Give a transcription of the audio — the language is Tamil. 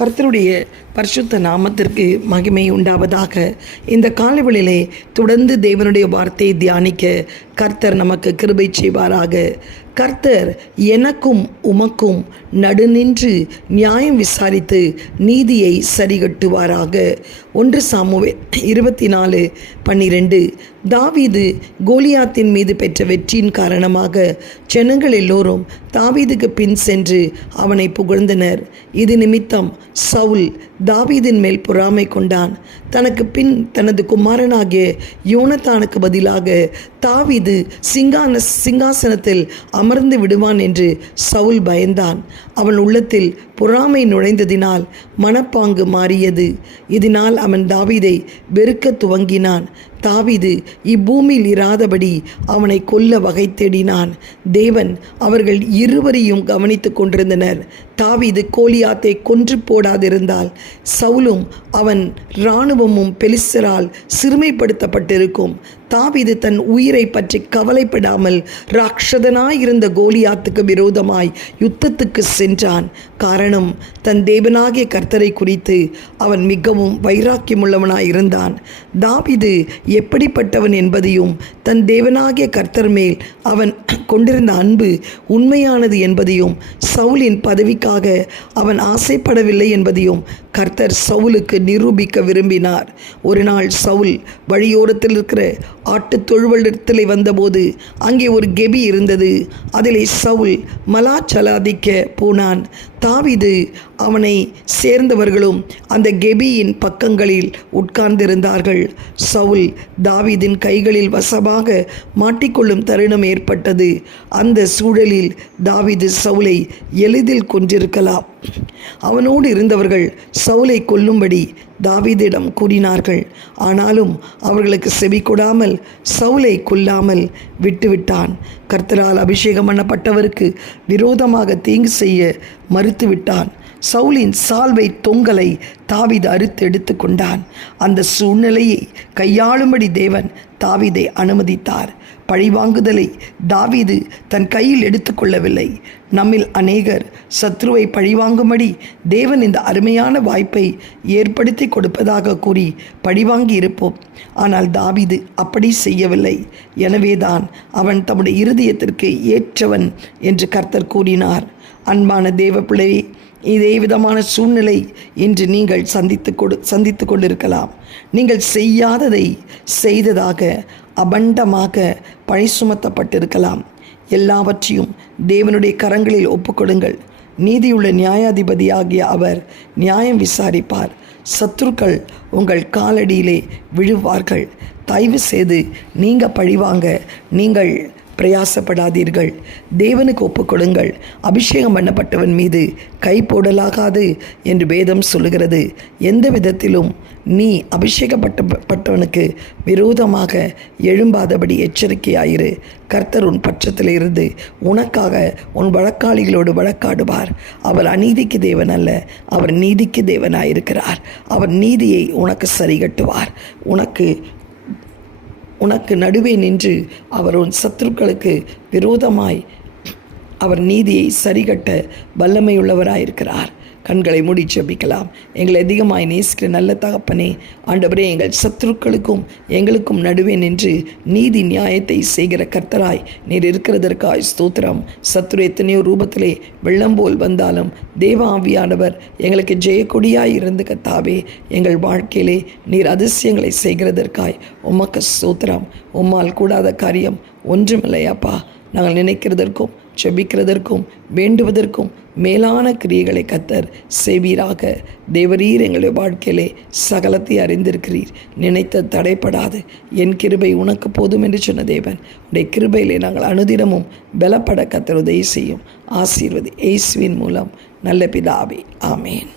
கர்த்தருடைய பரிசுத்த நாமத்திற்கு மகிமை உண்டாவதாக இந்த காலவெளியிலே தொடர்ந்து தேவனுடைய வார்த்தையை தியானிக்க கர்த்தர் நமக்கு கிருபை செய்வாராக. கர்த்தர் எனக்கும் உமக்கும் நடுநின்று நியாயம் விசாரித்து நீதியை சரிகட்டுவாராக. ஒன்று சாமுவே இருபத்தி நாலு பன்னிரெண்டு. தாவீது கோலியாத்தின் மீது பெற்ற வெற்றியின் காரணமாக ஜனங்கள் எல்லோரும் தாவீதுக்கு பின் சென்று அவனை புகழ்ந்தனர். இது நிமித்தம் சவுல் தாவீதின் மேல் பொறாமை கொண்டான். தனக்கு பின் தனது குமாரனாகிய யோனத்தானுக்கு பதிலாக தாவீது சிங்கான சிங்காசனத்தில் அமர்ந்து விடுவான் என்று சவுல் பயந்தான். அவன் உள்ளத்தில் பொறாமை நுழைந்ததினால் மனப்பாங்கு மாறியது. இதனால் அவன் தாவீதை வெறுக்க துவங்கினான். தாவிது இப்பூமியில் இராதபடி அவனை கொல்ல வகை தேடினான். தேவன் அவர்கள் இருவரையும் கவனித்து கொண்டிருந்தனர். தாவீது கோலியாத்தை கொன்று போடாதிருந்தால் சவுலும் அவன் இராணுவமும் பெலிசரால் சிறுமைப்படுத்தப்பட்டிருக்கும். தாவீது தன் உயிரை பற்றி கவலைப்படாமல் ராட்சதனாயிருந்த கோலியாத்துக்கு விரோதமாய் யுத்தத்துக்கு சென்றான். காரணம் தன் தேவனாகிய கர்த்தரை குறித்து அவன் மிகவும் வைராக்கியமுள்ளவனாய் இருந்தான். தாவீது எப்படிப்பட்டவன் என்பதையும் தன் தேவனாகிய கர்த்தர் மேல் அவன் கொண்டிருந்த அன்பு உண்மையானது என்பதையும் சவுலின் பதவிக்காக அவன் ஆசைப்படவில்லை என்பதையும் கர்த்தர் சவுலுக்கு நிரூபிக்க விரும்பினார். ஒரு நாள் சவுல் வழியோரத்தில் இருக்கிற ஆட்டு தொழுவலிடத்தில் வந்தபோது அங்கே ஒரு கெபி இருந்தது. அதிலே சவுல் மலாச்சலாதிக்க போனான். தாவிது அவனை சேர்ந்தவர்களும் அந்த கெபியின் பக்கங்களில் உட்கார்ந்திருந்தார்கள். சவுல் தாவீதின் கைகளில் வசமாக மாட்டிக்கொள்ளும் தருணம் ஏற்பட்டது. அந்த சூழலில் தாவீது சவுலை எளிதில் கொன்றிருக்கலாம். அவனோடு இருந்தவர்கள் சவுலை கொல்லும்படி தாவீதிடம் கூறினார்கள். ஆனாலும் அவர்களுக்கு செவி கொடாமல் சவுலை கொல்லாமல் விட்டுவிட்டான். கர்த்தரால் அபிஷேகம் பண்ணப்பட்டவருக்கு விரோதமாக தீங்கு செய்ய மறுத்துவிட்டான். சவுலின் சால்வை தொங்கலை தாவிது அறுத்து எடுத்து கொண்டான் அந்த சூழ்நிலையை கையாளும்படி தேவன் தாவிதை அனுமதித்தார். பழிவாங்குதலை தாவீது தன் கையில் எடுத்துக்கொள்ளவில்லை. நம்மில் அநேகர் சத்ருவை பழிவாங்கும்படி தேவன் இந்த அருமையான வாய்ப்பை ஏற்படுத்தி கொடுப்பதாக கூறி பழிவாங்கி இருப்போம் ஆனால் தாவீது அப்படி செய்யவில்லை. எனவேதான் அவன் தம்முடைய இருதயத்திற்கு ஏற்றவன் என்று கர்த்தர் கூறினார். அன்பான தேவ பிள்ளையே இதே விதமான சூழ்நிலை இன்று நீங்கள் சந்தித்து கொடு சந்தித்து கொண்டிருக்கலாம். நீங்கள் செய்யாததை செய்ததாக அபண்டமாக பழி சுமத்தப்பட்டிருக்கலாம் எல்லாவற்றையும் தேவனுடைய கரங்களில் ஒப்புக்கொடுங்கள். நீதியுள்ள நியாயாதிபதியாகிய அவர் நியாயம் விசாரிப்பார். சத்துருக்கள் உங்கள் காலடியிலே விழுவார்கள். தயவு செய்து நீங்கள் பழிவாங்க. நீங்கள் பிரயாசப்படாதீர்கள். தேவனுக்கு ஒப்புக்கொடுங்கள். அபிஷேகம் பண்ணப்பட்டவன் மீது கை போடலாகாது என்று வேதம் சொல்லுகிறது. எந்த விதத்திலும் நீ அபிஷேகப்பட்ட பட்டவனுக்கு விரோதமாக எழும்பாதபடி எச்சரிக்கையாயிரு. கர்த்தர் உன் பட்சத்தில் இருந்து உனக்காக உன் வழக்காளிகளோடு வழக்காடுவார். அவர் அநீதிக்கு தேவன் அல்ல அவர் நீதிக்கு தேவனாயிருக்கிறார். அவர் நீதியை உனக்கு சரிகட்டுவார். உனக்கு உனக்கு நடுவே நின்று அவர் உன் சத்துருக்களுக்கு விரோதமாய் அவர் நீதியை சரிகட்ட வல்லமையுள்ளவராயிருக்கிறார். கண்களை மூடி ஜபிக்கலாம். எங்களை அதிகமாய் நேசிக்கிற நல்ல தகப்பனே ஆண்டவரே எங்கள் சத்துருக்களுக்கும் எங்களுக்கும் நடுவே நின்று நீதி நியாயத்தை செய்கிற கர்த்தராய் நீர் இருக்கிறதற்காய் ஸ்தோத்திரம். சத்துரு எத்தனையோ ரூபத்திலே வெள்ளம் போல் வந்தாலும் தேவ ஆவியானவர் எங்களுக்கு ஜெயக்கொடியாய் இருந்து கத்தாவே எங்கள் வாழ்க்கையிலே நீர் அதிசயங்களை செய்கிறதற்காய் உமக்கு ஸ்தோத்திரம். உம்மால் கூடாத காரியம் ஒன்றுமில்லையாப்பா. நாங்கள் நினைக்கிறதற்கும் செபிக்கிறதற்கும் வேண்டுவதற்கும் மேலான கிரியைகளை கத்தர் செய்வீராக. தேவரீர் எங்களுடைய வாழ்க்கையிலே சகலத்தை அறிந்திருக்கிறீர். நினைத்த தடைப்படாது. என் கிருபை உனக்கு போதும் என்று சொன்ன தேவன் உடைய கிருபையிலே நாங்கள் அனுதினமும் பலப்பட கத்தர் உதவி செய்யும். ஆசீர்வதி இயேசுவின் மூலம். நல்ல பிதாவே ஆமேன்.